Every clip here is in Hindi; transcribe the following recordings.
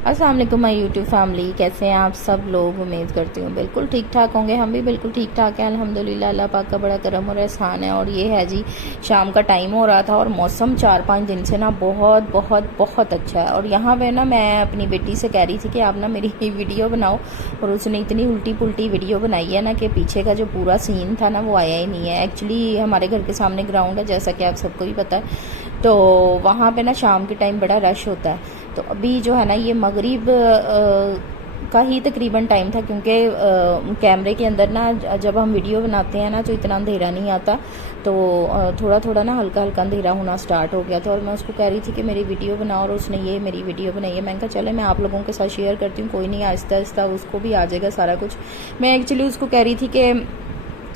अस्सलाम वालेकुम माय यूट्यूब फैमिली, कैसे हैं आप सब लोग। उम्मीद करती हूँ बिल्कुल ठीक ठाक होंगे। हम भी बिल्कुल ठीक ठाक हैं अल्हम्दुलिल्लाह। अल्लाह पाक का बड़ा करम और एहसान है। और ये है जी, शाम का टाइम हो रहा था और मौसम 4-5 दिन से ना बहुत बहुत बहुत अच्छा है। और यहाँ पे ना मैं अपनी बेटी से कह रही थी कि आप ना मेरी वीडियो बनाओ, और उसने इतनी उल्टी पुल्टी वीडियो बनाई है ना कि पीछे का जो पूरा सीन था ना वो आया ही नहीं है। एक्चुअली हमारे घर के सामने ग्राउंड है, जैसा कि आप सबको ही पता है, तो वहाँ पे ना शाम के टाइम बड़ा रश होता है। तो अभी जो है ना ये मगरिब का ही तकरीबन टाइम था, क्योंकि कैमरे के अंदर ना जब हम वीडियो बनाते हैं ना तो इतना अंधेरा नहीं आता, तो थोड़ा थोड़ा ना हल्का हल्का अंधेरा होना स्टार्ट हो गया था। और मैं उसको कह रही थी कि मेरी वीडियो बनाओ, और उसने ये मेरी वीडियो बनाई है। मैंने कहा चले मैं आप लोगों के साथ शेयर करती हूँ, कोई नहीं, आहिस्ता आहिस्ता उसको भी आ जाएगा सारा कुछ। मैं एक्चुअली उसको कह रही थी कि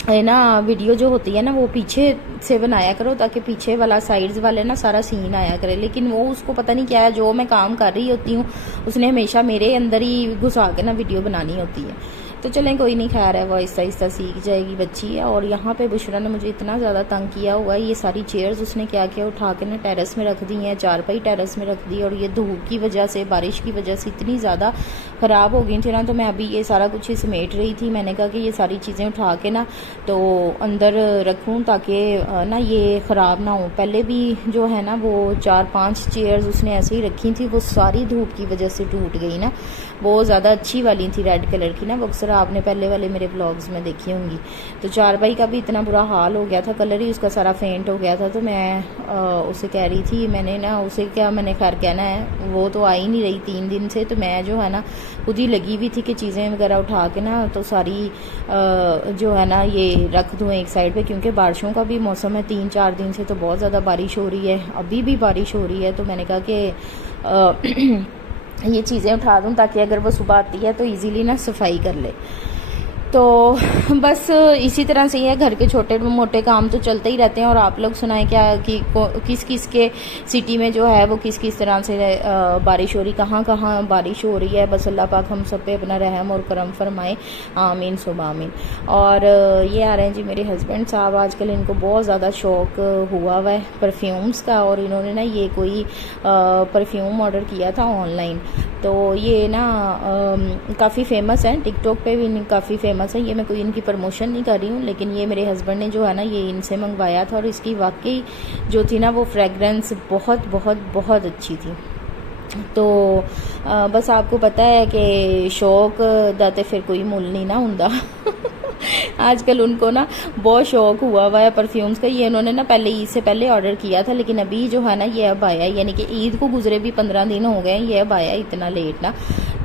है ना वीडियो जो होती है ना वो पीछे से बनाया करो, ताकि पीछे वाला साइड्स वाले ना सारा सीन आया करे। लेकिन वो उसको पता नहीं क्या है, जो मैं काम कर रही होती हूँ उसने हमेशा मेरे अंदर ही घुसा के ना वीडियो बनानी होती है। तो चलें कोई नहीं, खैर है, वो आहिस्ता आहिस्ता सीख जाएगी, बच्ची है। और यहाँ पे बुशरा ने मुझे इतना ज़्यादा तंग किया हुआ है। ये सारी चेयर्स उसने क्या किया, उठा के ना टेरेस में रख दी हैं, चारपाई टेरेस में रख दी। और ये धूप की वजह से, बारिश की वजह से इतनी ज़्यादा ख़राब हो गई थी ना, तो मैं अभी ये सारा कुछ ही समेट रही थी। मैंने कहा कि ये सारी चीज़ें उठा के ना तो अंदर रखूँ, ताकि ना ये ख़राब ना हो। पहले भी जो है ना वो 4-5 चेयर्स उसने ऐसे ही रखी थी, वो सारी धूप की वजह से टूट गई ना। वो ज़्यादा अच्छी वाली थी, रेड कलर की ना, वो अक्सर आपने पहले वाले मेरे ब्लॉग्स में देखी होंगी। तो चारपाई का भी इतना बुरा हाल हो गया था, कलर ही उसका सारा फेंट हो गया था। तो मैं उसे कह रही थी, मैंने ना उसे क्या, मैंने खैर कहना है, वो तो आ ही नहीं रही 3 दिन से। तो मैं जो है ना खुद ही लगी हुई थी कि चीज़ें वगैरह उठा के ना तो सारी जो है ना ये रख दूँ एक साइड पे, क्योंकि बारिशों का भी मौसम है। 3-4 दिन से तो बहुत ज़्यादा बारिश हो रही है, अभी भी बारिश हो रही है। तो मैंने कहा कि ये चीज़ें उठा दूँ, ताकि अगर वो सुबह आती है तो इजीली ना सफाई कर ले। तो बस इसी तरह से ही है, घर के छोटे मोटे काम तो चलते ही रहते हैं। और आप लोग सुनाएं क्या कि किस किस के सिटी में जो है वो किस किस तरह से बारिश हो रही, कहाँ कहाँ बारिश हो रही है। बस अल्लाह पाक हम सब पे अपना रहम और करम फरमाए, आमीन सुबह आमीन। और ये आ रहे हैं जी मेरे हस्बैंड साहब, आजकल इनको बहुत ज़्यादा शौक़ हुआ है परफ्यूम्स का। और इन्होंने ना ये कोई परफ्यूम ऑर्डर किया था ऑनलाइन। तो ये ना काफ़ी फेमस है, टिकटॉक पे भी काफ़ी फेमस है। ये मैं कोई इनकी प्रमोशन नहीं कर रही हूँ, लेकिन ये मेरे हस्बैंड ने जो है ना ये इनसे मंगवाया था। और इसकी वाकई जो थी ना वो फ्रेगरेंस बहुत बहुत बहुत अच्छी थी। तो बस आपको पता है कि शौक दा ते फिर कोई मुल नहीं ना हुंदा। आजकल उनको ना बहुत शौक हुआ है परफ्यूम्स का। ये इन्होंने ना पहले ईद से पहले ऑर्डर किया था, लेकिन अभी जो है ना ये अब आया, यानी कि ईद को गुजरे भी 15 दिन हो गए, ये अब आया इतना लेट ना।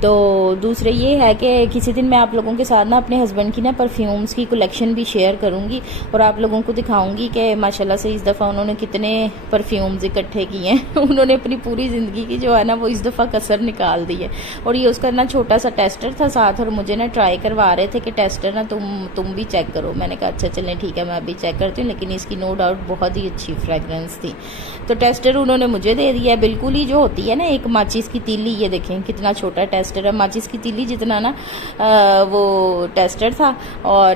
तो दूसरे ये है कि किसी दिन मैं आप लोगों के साथ ना अपने हस्बैंड की ना परफ्यूम्स की कलेक्शन भी शेयर करूंगी, और आप लोगों को दिखाऊंगी कि माशाल्लाह से इस दफ़ा उन्होंने कितने परफ्यूम्स इकट्ठे किए हैं। उन्होंने अपनी पूरी ज़िंदगी की जो है ना वो इस दफ़ा कसर निकाल दी है। और ये उसका ना छोटा सा टेस्टर था साथ, और मुझे ना ट्राई करवा रहे थे कि टेस्टर ना तुम भी चेक करो। मैंने कहा अच्छा चलें ठीक है, मैं अभी चेक करती हूँ। लेकिन इसकी नो डाउट बहुत ही अच्छी फ्रेगरेंस थी। तो टेस्टर उन्होंने मुझे दे दिया है, बिल्कुल ही जो होती है ना एक माचिस की तीली, ये देखें कितना छोटा टेस्टर है, माचिस की तीली जितना ना वो टेस्टर था। और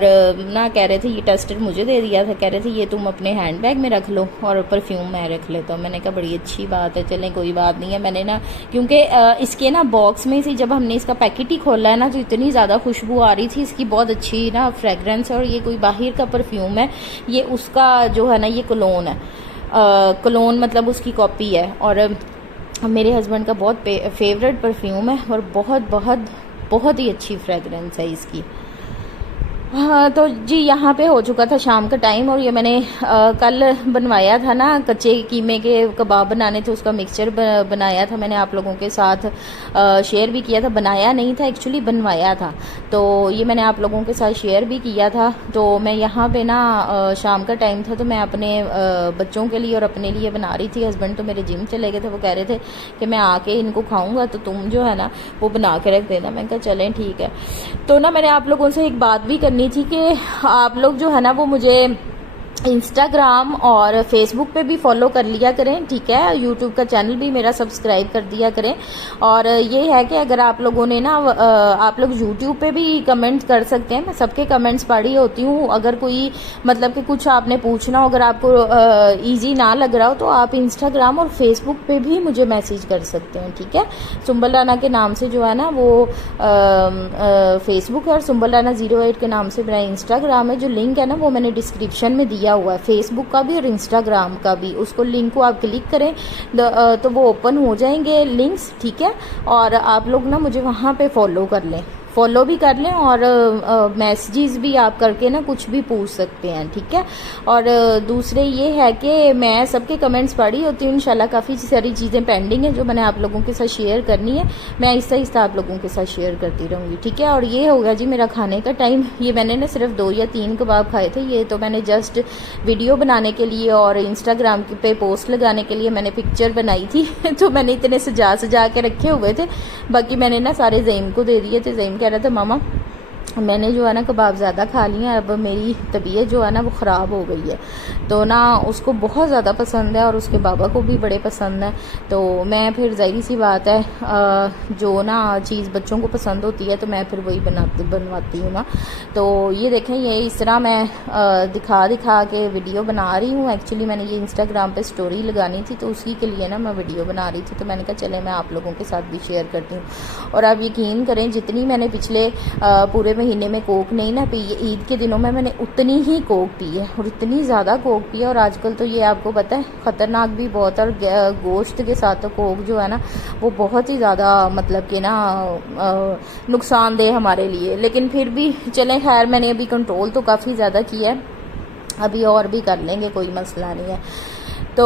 ना कह रहे थे ये टेस्टर मुझे दे दिया था, कह रहे थे ये तुम अपने हैंड बैग में रख लो और परफ्यूम मैं रख लेता हूँ। मैंने कहा बड़ी अच्छी बात है, चलें कोई बात नहीं है। मैंने ना क्योंकि इसके ना बॉक्स में से जब हमने इसका पैकेट ही खोला है ना तो इतनी ज़्यादा खुशबू आ रही थी इसकी, बहुत अच्छी ना फ्रेगरेंस। और ये कोई बाहर का परफ्यूम है, ये उसका जो है ना ये कोलोन है, कोलोन मतलब उसकी कॉपी है। और मेरे हस्बैंड का बहुत फेवरेट परफ्यूम है, और बहुत बहुत बहुत ही अच्छी फ्रेगरेंस है इसकी। हाँ तो जी यहाँ पे हो चुका था शाम का टाइम, और ये मैंने कल बनवाया था ना कच्चे कीमे के कबाब बनाने थे, उसका मिक्सचर बनाया था मैंने, आप लोगों के साथ शेयर भी किया था। बनाया नहीं था एक्चुअली, बनवाया था। तो ये मैंने आप लोगों के साथ शेयर भी किया था। तो मैं यहाँ पे ना शाम का टाइम था, तो मैं अपने बच्चों के लिए और अपने लिए बना रही थी। हस्बैंड तो मेरे जिम चले गए थे, वो कह रहे थे कि मैं आके इनको खाऊँगा तो तुम जो है ना वो बना के रख देना। मैं कहा चलें ठीक है। तो ना मैंने आप लोगों से एक बात भी करनी थी कि आप लोग जो है ना वो मुझे इंस्टाग्राम और फेसबुक पे भी फॉलो कर लिया करें, ठीक है। यूट्यूब का चैनल भी मेरा सब्सक्राइब कर दिया करें। और ये है कि अगर आप लोगों ने ना आप लोग यूट्यूब पे भी कमेंट कर सकते हैं, मैं सबके कमेंट्स पढ़ी होती हूँ। अगर कोई मतलब कि कुछ आपने पूछना हो, अगर आपको ईजी ना लग रहा हो, तो आप इंस्टाग्राम और फेसबुक पे भी मुझे मैसेज कर सकते हैं, ठीक है। सुंबल राना के नाम से जो है ना वो फेसबुक है, और सुंबल राना 08 के नाम से मेरा इंस्टाग्राम है। जो लिंक है ना वो मैंने डिस्क्रिप्शन में दिया हुआ है, फेसबुक का भी और इंस्टाग्राम का भी। उसको लिंक को आप क्लिक करें तो वो ओपन हो जाएंगे लिंक्स, ठीक है। और आप लोग ना मुझे वहाँ पे फॉलो कर लें, फॉलो भी कर लें, और मैसेजेस भी आप करके ना कुछ भी पूछ सकते हैं, ठीक है। और दूसरे ये है कि मैं सबके कमेंट्स पढ़ी होती हूँ। इंशाल्लाह काफ़ी सारी चीज़ें पेंडिंग हैं जो मैंने आप लोगों के साथ शेयर करनी है, मैं आहिस्ता आहिस्ता आप लोगों के साथ शेयर करती रहूँगी, ठीक है। और ये हो गया जी मेरा खाने का टाइम। ये मैंने ना सिर्फ 2 या 3 कबाब खाए थे, ये तो मैंने जस्ट वीडियो बनाने के लिए और इंस्टाग्राम पे पोस्ट लगाने के लिए मैंने पिक्चर बनाई थी तो मैंने इतने सजा के रखे हुए थे, बाकी मैंने ना सारे ज़ईम को दे दिए थे। ज़ईम कह रहा था मामा मैंने जो है ना कबाब ज़्यादा खा लिए हैं, अब मेरी तबीयत जो है ना वो ख़राब हो गई है। तो ना उसको बहुत ज़्यादा पसंद है और उसके बाबा को भी बड़े पसंद है। तो मैं फिर ज़ाहिर सी बात है जो ना चीज़ बच्चों को पसंद होती है तो मैं फिर वही बनवाती हूँ ना। तो ये देखें, ये इस तरह मैं दिखा के वीडियो बना रही हूँ। एक्चुअली मैंने ये इंस्टाग्राम पे स्टोरी लगानी थी, तो उसी के लिए ना मैं वीडियो बना रही थी। तो मैंने कहा चले मैं आप लोगों के साथ भी शेयर करती हूँ। और आप यकीन करें, जितनी मैंने पिछले पूरे महीने में कोक नहीं ना पी है, ईद के दिनों में मैंने उतनी ही कोक पी है, और इतनी ज़्यादा कोक पी है। और आजकल तो ये आपको पता है ख़तरनाक भी बहुत है, और गोश्त के साथ तो कोक जो है ना वो बहुत ही ज़्यादा मतलब कि ना नुकसानदेह हमारे लिए। लेकिन फिर भी चलें, खैर मैंने अभी कंट्रोल तो काफ़ी ज़्यादा किया है, अभी और भी कर लेंगे, कोई मसला नहीं है। तो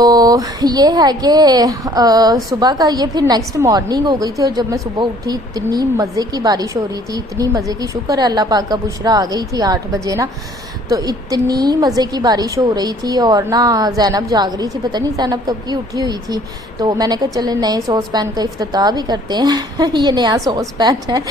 ये है कि सुबह का ये फिर नेक्स्ट मॉर्निंग हो गई थी, और जब मैं सुबह उठी इतनी मज़े की बारिश हो रही थी, इतनी मज़े की, शुक्र है अल्लाह पाक का बुशरा आ गई थी 8 बजे ना। तो इतनी मज़े की बारिश हो रही थी, और ना ज़ैनब जाग रही थी, पता नहीं ज़ैनब कब की उठी हुई थी। तो मैंने कहा चले नए सॉस पैन का इफ्तिताह भी करते हैं ये नया सॉस पैन है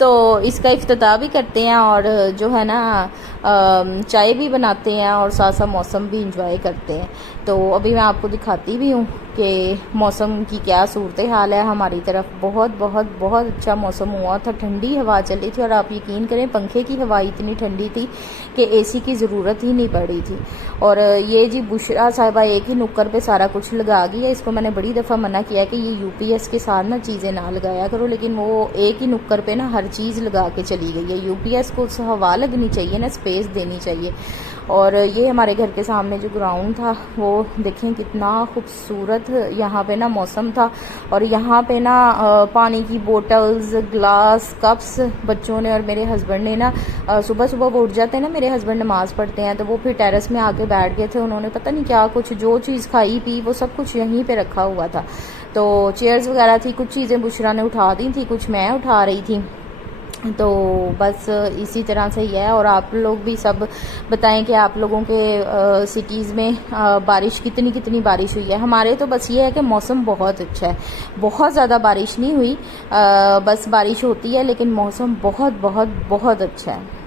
तो इसका इफ्तिताह भी करते हैं, और जो है ना चाय भी बनाते हैं, और साथ साथ मौसम भी इंजॉय करते हैं। तो अभी मैं आपको दिखाती भी हूँ कि मौसम की क्या सूरत हाल है हमारी तरफ। बहुत बहुत बहुत अच्छा मौसम हुआ था, ठंडी हवा चली थी, और आप यकीन करें पंखे की हवा इतनी ठंडी थी कि एसी की ज़रूरत ही नहीं पड़ी थी। और ये जी बुशरा साहिबा एक ही नुक्कर पे सारा कुछ लगा गई है। इसको मैंने बड़ी दफ़ा मना किया कि ये यूपीएस के साथ ना चीज़ें ना लगाया करो, लेकिन वो एक ही नुक्कर पे ना हर चीज़ लगा के चली गई है। यूपीएस को हवा लगनी चाहिए ना, स्पेस देनी चाहिए। और ये हमारे घर के सामने जो ग्राउंड था वो देखें कितना खूबसूरत यहाँ पे ना मौसम था। और यहाँ पे ना पानी की बोटल्स, ग्लास, कप्स बच्चों ने और मेरे हस्बैंड ने ना सुबह सुबह वो उठ जाते हैं ना, मेरे हस्बैंड नमाज़ पढ़ते हैं, तो वो फिर टेरेस में आके बैठ गए थे। उन्होंने पता नहीं क्या कुछ जो चीज़ खाई पी वो सब कुछ यहीं पे रखा हुआ था। तो चेयर्स वगैरह थी, कुछ चीज़ें बुशरा ने उठा दी थी, कुछ मैं उठा रही थी। तो बस इसी तरह से ही है। और आप लोग भी सब बताएं कि आप लोगों के सिटीज़ में बारिश कितनी बारिश हुई है। हमारे तो बस ये है कि मौसम बहुत अच्छा है, बहुत ज़्यादा बारिश नहीं हुई, बस बारिश होती है, लेकिन मौसम बहुत बहुत बहुत अच्छा है।